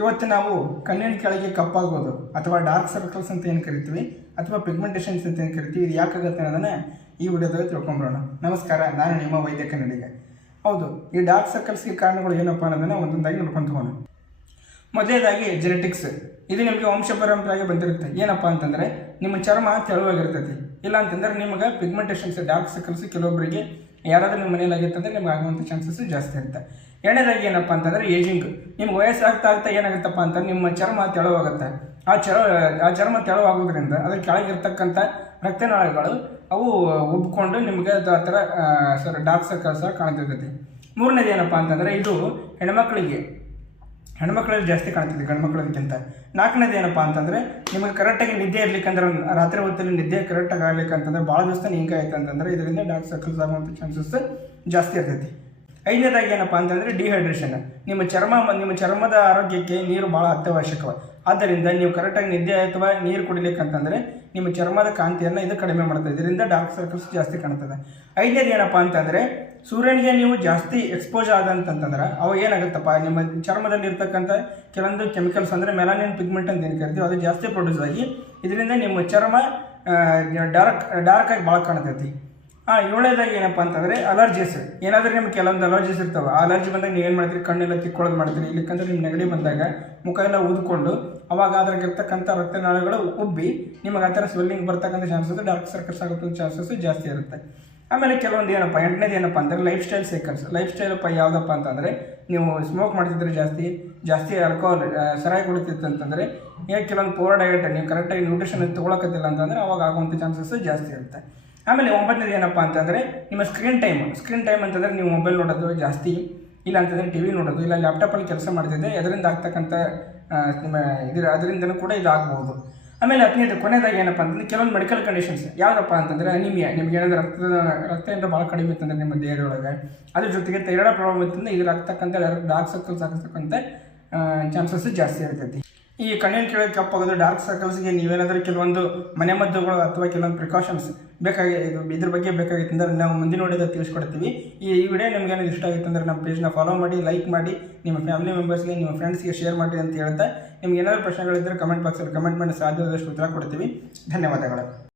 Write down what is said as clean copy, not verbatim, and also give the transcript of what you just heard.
ಇವತ್ತು ನಾವು ಕಣ್ಣಿನ ಕೆಳಗೆ ಕಪ್ಪಾಗೋದು ಅಥವಾ ಡಾರ್ಕ್ ಸರ್ಕಲ್ಸ್ ಅಂತ ಏನು ಕರಿತೀವಿ ಅಥವಾ ಪಿಗ್ಮೆಂಟೇಷನ್ಸ್ ಅಂತ ಏನು ಕರಿತೀವಿ, ಇದು ಯಾಕಾಗುತ್ತೆ ಅನ್ನೋದನ್ನು ಈ ವಿಡಿಯೋದಲ್ಲಿ ತಿಳ್ಕೊಂಬರೋಣ. ನಮಸ್ಕಾರ, ನಾನು ನಿಮ್ಮ ವೈದ್ಯ ಕನ್ನಡಿಗ. ಹೌದು, ಈ ಡಾರ್ಕ್ ಸರ್ಕಲ್ಸ್ಗೆ ಕಾರಣಗಳು ಏನಪ್ಪ ಅನ್ನೋದನ್ನು ಒಂದೊಂದಾಗಿ ನೋಡ್ಕೊಂತಗೋಣ. ಮೊದಲನೇದಾಗಿ ಜೆನೆಟಿಕ್ಸ್. ಇದು ನಿಮಗೆ ವಂಶ ಪರಂಪರೆಯಾಗಿ ಬಂದಿರುತ್ತೆ. ಏನಪ್ಪ ಅಂತಂದರೆ ನಿಮ್ಮ ಚರ್ಮ ತೆಳುವಾಗಿರ್ತೈತಿ, ಇಲ್ಲ ಅಂತಂದರೆ ನಿಮಗೆ ಪಿಗ್ಮೆಂಟೇಷನ್ಸ್ ಡಾರ್ಕ್ ಸರ್ಕಲ್ಸ್ ಕೆಲವೊಬ್ಬರಿಗೆ ಯಾರಾದರೂ ನಿಮ್ಮ ಮನೇಲಿ ಆಗಿತ್ತಂದರೆ ನಿಮ್ಗೆ ಆಗುವಂಥ ಚಾನ್ಸಸ್ ಜಾಸ್ತಿ ಇರುತ್ತೆ. ಎರಡನೇದಾಗಿ ಏನಪ್ಪ ಅಂತಂದರೆ ಏಜಿಂಗ್. ನಿಮ್ಗೆ ವಯಸ್ಸಾಗ್ತಾ ಆಗ್ತಾ ಏನಾಗುತ್ತಪ್ಪ ಅಂತಂದ್ರೆ ನಿಮ್ಮ ಚರ್ಮ ತೆಳುವಾಗುತ್ತೆ. ಆ ಚರ್ಮ ತೆಳುವಾಗೋದ್ರಿಂದ ಅದ್ರ ಕೆಳಗಿರ್ತಕ್ಕಂಥ ರಕ್ತನಾಳಗಳು ಅವು ಉಬ್ಕೊಂಡು ನಿಮಗೆ ಆ ಥರ ಡಾರ್ಕ್ ಸರ್ಕಲ್ಸ್ ಕಾಣ್ತಿರ್ತೈತಿ. ಮೂರನೇದು ಏನಪ್ಪ ಅಂತಂದರೆ ಇದು ಹೆಣ್ಮಕ್ಳಲ್ಲಿ ಜಾಸ್ತಿ ಕಾಣ್ತಿದೆ ಗಂಡು ಮಕ್ಕಳಕ್ಕಿಂತ. ನಾಲ್ಕನೇದು ಏನಪ್ಪ ಅಂತಂದರೆ ನಿಮಗೆ ಕರೆಕ್ಟಾಗಿ ನಿದ್ದೆ ಇರ್ಲಿಕ್ಕಂದ್ರೆ ರಾತ್ರಿ ಹೊತ್ತಲ್ಲಿ ನಿದ್ದೆ ಕರೆಕ್ಟಾಗಿ ಆಗ್ಲಿಕ್ಕಂತಂದ್ರೆ ಭಾಳ ದಿವಸ ಹಿಂಗೆ ಆಯ್ತು ಅಂತಂದರೆ ಇದರಿಂದ ಡಾರ್ಕ್ ಸರ್ಕಲ್ಸ್ ಆಗುವಂಥ ಚಾನ್ಸಸ್ ಜಾಸ್ತಿ ಇರ್ತೈತಿ. ಐದನೇದಾಗಿ ಏನಪ್ಪ ಅಂತಂದರೆ ಡಿಹೈಡ್ರೇಷನ್. ನಿಮ್ಮ ಚರ್ಮದ ಆರೋಗ್ಯಕ್ಕೆ ನೀರು ಭಾಳ ಅತ್ಯವಶ್ಯಕ. ಆದ್ದರಿಂದ ನೀವು ಕರೆಕ್ಟಾಗಿ ನಿದ್ದೆ ಅಥವಾ ನೀರು ಕುಡಿಲಿಕ್ಕಂತಂದರೆ ನಿಮ್ಮ ಚರ್ಮದ ಕಾಂತಿಯನ್ನು ಇದು ಕಡಿಮೆ ಮಾಡ್ತದೆ, ಇದರಿಂದ ಡಾರ್ಕ್ ಸರ್ಕಲ್ಸ್ ಜಾಸ್ತಿ ಕಾಣ್ತದೆ. ಐದನೇದು ಏನಪ್ಪ ಅಂತಂದರೆ ಸೂರ್ಯನಿಗೆ ನೀವು ಜಾಸ್ತಿ ಎಕ್ಸ್ಪೋಸ್ ಆದಂತಂದ್ರೆ ಅವು ಏನಾಗುತ್ತಪ್ಪ, ನಿಮ್ಮ ಚರ್ಮದಲ್ಲಿ ಇರ್ತಕ್ಕಂಥ ಕೆಲವೊಂದು ಕೆಮಿಕಲ್ಸ್ ಅಂದರೆ ಮೆಲಾನಿನ್ ಪಿಗ್ಮೆಂಟ್ ಅಂತ ಏನು ಕರಿತೀವಿ ಅದು ಜಾಸ್ತಿ ಪ್ರೊಡ್ಯೂಸ್ ಆಗಿ ಇದರಿಂದ ನಿಮ್ಮ ಚರ್ಮ ಡಾರ್ಕ್ ಆಗಿ ಭಾಳ ಕಾಣ್ತೈತಿ. ಏಳನೇದಾಗಿ ಏನಪ್ಪ ಅಂತಂದರೆ ಅಲರ್ಜೀಸ್. ಏನಾದರೂ ನಿಮ್ಗೆ ಕೆಲವೊಂದು ಅಲರ್ಜೀಸ್ ಇರ್ತವೆ. ಆ ಅಲರ್ಜಿ ಬಂದಾಗ ನೀವು ಏನು ಮಾಡ್ತೀರಿ, ಕಣ್ಣೆಲ್ಲ ತಿಕ್ಕೊಳ್ಳೋದು ಮಾಡ್ತೀರಿ. ಇಲ್ಲಿಕ್ಕಂದ್ರೆ ನಿಮ್ಮ ನೆಗಡಿ ಬಂದಾಗ ಮುಖ ಎಲ್ಲ ಊದ್ಕೊಂಡು ಅವಾಗ ಅದ್ರಾಗಿರ್ತಕ್ಕಂಥ ರಕ್ತನಾಳಗಳು ಉಬ್ಬಿ ನಿಮಗೆ ಆ ಥರ ಸ್ವೆಲ್ಲಿಂಗ್ ಬರ್ತಕ್ಕಂಥ ಚಾನ್ಸಸ್, ಡಾರ್ಕ್ ಸರ್ಕಲ್ಸ್ ಆಗೋಂಥ ಚಾನ್ಸಸ್ ಜಾಸ್ತಿ ಇರುತ್ತೆ. ಆಮೇಲೆ ಕೆಲವೊಂದು ಏನಪ್ಪ, ಎಂಟನೇದು ಏನಪ್ಪ ಅಂತಂದರೆ ಲೈಫ್ ಸ್ಟೈಲ್ ಸೈಕಲ್ಸ್. ಲೈಫ್ ಸ್ಟೈಲಪ್ಪ ಯಾವುದಪ್ಪ ಅಂತಂದರೆ ನೀವು ಸ್ಮೋಕ್ ಮಾಡ್ತಿದ್ರೆ ಜಾಸ್ತಿ ಆಲ್ಕೋಹಾಲ್ ಸರಾಯಿ ಕುಡಿತಿತ್ತು ಅಂತಂದರೆ, ಕೆಲವೊಂದು ಪೂರ್ ಡಯಟ್ ನೀವು ಕರೆಕ್ಟಾಗಿ ನ್ಯೂಟ್ರಿಷನ್ ತೊಗೊಳಕತ್ತಿಲ್ಲ ಅಂತಂದರೆ ಅವಾಗ ಆಗುವಂಥ ಚಾನ್ಸಸ್ ಜಾಸ್ತಿ ಇರುತ್ತೆ. ಆಮೇಲೆ ಒಂಬತ್ತನೇದು ಏನಪ್ಪ ಅಂತಂದರೆ ನಿಮ್ಮ ಸ್ಕ್ರೀನ್ ಟೈಮ್ ಅಂತಂದರೆ ನೀವು ಮೊಬೈಲ್ ನೋಡೋದು ಜಾಸ್ತಿ, ಇಲ್ಲ ಅಂತಂದರೆ ಟಿ ವಿ ನೋಡೋದು, ಇಲ್ಲ ಲ್ಯಾಪ್ಟಾಪಲ್ಲಿ ಕೆಲಸ ಮಾಡ್ತಿದ್ದೆ, ಅದರಿಂದ ಆಗ್ತಕ್ಕಂಥ ನಿಮ್ಮ ಅದರಿಂದನೂ ಕೂಡ ಇದಾಗಬಹುದು. ಆಮೇಲೆ ಕೊನೆಯದಾಗಿ ಏನಪ್ಪ ಅಂತಂದರೆ ಕೆಲವೊಂದು ಮೆಡಿಕಲ್ ಕಂಡೀಷನ್ಸ್. ಯಾವುದಪ್ಪ ಅಂತಂದರೆ ಅನಿಮಿಯಾ. ನಿಮ್ಗೆ ಏನಾದರೂ ರಕ್ತ ಏನಾದರೂ ಭಾಳ ಕಡಿಮೆ ಇತ್ತಂದರೆ ನಿಮ್ಮ ದೇಹದೊಳಗೆ, ಅದ್ರ ಜೊತೆಗೆ ಥೈರಾಯ್ಡ್ ಪ್ರಾಬ್ಲಮ್ ಇತ್ತಂದರೆ ಇದ್ರ ಆಗ್ತಕ್ಕಂಥ ಡಾರ್ಕ್ ಸರ್ಕಲ್ಸ್ ಆಗ್ತಕ್ಕಂಥ ಚಾನ್ಸಸ್ ಜಾಸ್ತಿ ಇರ್ತೈತಿ. ಈ ಕಣ್ಣಿನ ಕೆಳಗೆ ಕಪ್ಪಾಗೋದು ಡಾರ್ಕ್ ಸರ್ಕಲ್ಸ್ಗೆ ನೀವೇನಾದರೂ ಕೆಲವೊಂದು ಮನೆಮದ್ದುಗಳು ಅಥವಾ ಕೆಲವೊಂದು ಪ್ರಿಕಾಷನ್ಸ್ ಇದ್ರ ಬಗ್ಗೆ ಬೇಕಾಗಿತ್ತು ಅಂದರೆ ನಾವು ಮುಂದಿನ ವಿಡಿಯೋದ ತಿಳಿಸ್ಕೊಡ್ತೀವಿ. ಈ ವಿಡಿಯೋ ನಿಮ್ಗೆ ಏನಾದ್ರು ಇಷ್ಟ ಆಗಿತ್ತು ಅಂದರೆ ನಮ್ಮ ಪೇಜ್ನ ಫಾಲೋ ಮಾಡಿ, ಲೈಕ್ ಮಾಡಿ, ನಿಮ್ಮ ಫ್ಯಾಮಿಲಿ ಮೆಂಬರ್ಸ್ಗೆ ನಿಮ್ಮ ಫ್ರೆಂಡ್ಸ್ಗೆ ಶೇರ್ ಮಾಡಿ ಅಂತ ಹೇಳ್ತಾ, ನಿಮ್ಗೆ ಏನಾದರೂ ಪ್ರಶ್ನೆಗಳಿದ್ದರೆ ಕಮೆಂಟ್ ಬಾಕ್ಸಲ್ಲಿ ಕಮೆಂಟ್ ಮಾಡಿ ಸಾಧ್ಯವಾದಷ್ಟು ಉತ್ತರ ಕೊಡ್ತೀವಿ. ಧನ್ಯವಾದಗಳು.